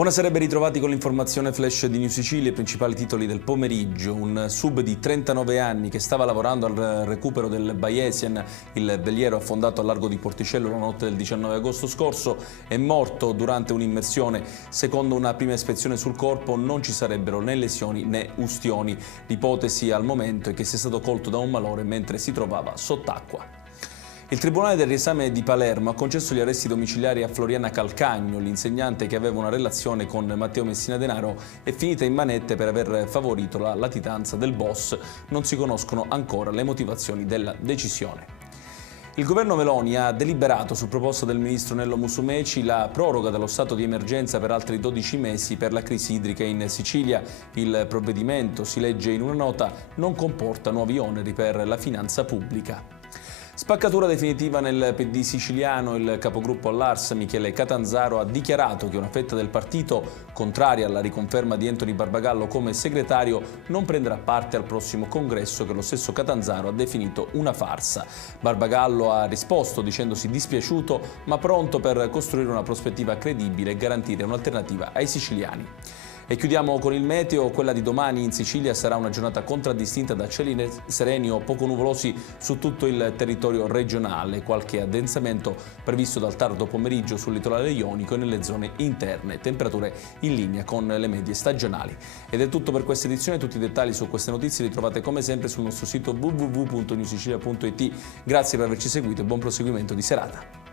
Buonasera e ben ritrovati con l'informazione flash di New Sicilia, i principali titoli del pomeriggio. Un sub di 39 anni che stava lavorando al recupero del Bayesian, il veliero affondato al largo di Porticello la notte del 19 agosto scorso, è morto durante un'immersione. Secondo una prima ispezione sul corpo non ci sarebbero né lesioni né ustioni. L'ipotesi al momento è che sia stato colto da un malore mentre si trovava sott'acqua. Il Tribunale del Riesame di Palermo ha concesso gli arresti domiciliari a Floriana Calcagno, l'insegnante che aveva una relazione con Matteo Messina Denaro è finita in manette per aver favorito la latitanza del boss. Non si conoscono ancora le motivazioni della decisione. Il governo Meloni ha deliberato, su proposta del ministro Nello Musumeci, la proroga dello stato di emergenza per altri 12 mesi per la crisi idrica in Sicilia. Il provvedimento, si legge in una nota, non comporta nuovi oneri per la finanza pubblica. Spaccatura definitiva nel PD siciliano. Il capogruppo all'Ars, Michele Catanzaro, ha dichiarato che una fetta del partito, contraria alla riconferma di Anthony Barbagallo come segretario, non prenderà parte al prossimo congresso che lo stesso Catanzaro ha definito una farsa. Barbagallo ha risposto dicendosi dispiaciuto ma pronto per costruire una prospettiva credibile e garantire un'alternativa ai siciliani. E chiudiamo con il meteo. Quella di domani in Sicilia sarà una giornata contraddistinta da cieli sereni o poco nuvolosi su tutto il territorio regionale, qualche addensamento previsto dal tardo pomeriggio sul litorale ionico e nelle zone interne, temperature in linea con le medie stagionali. Ed è tutto per questa edizione, tutti i dettagli su queste notizie li trovate come sempre sul nostro sito www.newsicilia.it. Grazie per averci seguito e buon proseguimento di serata.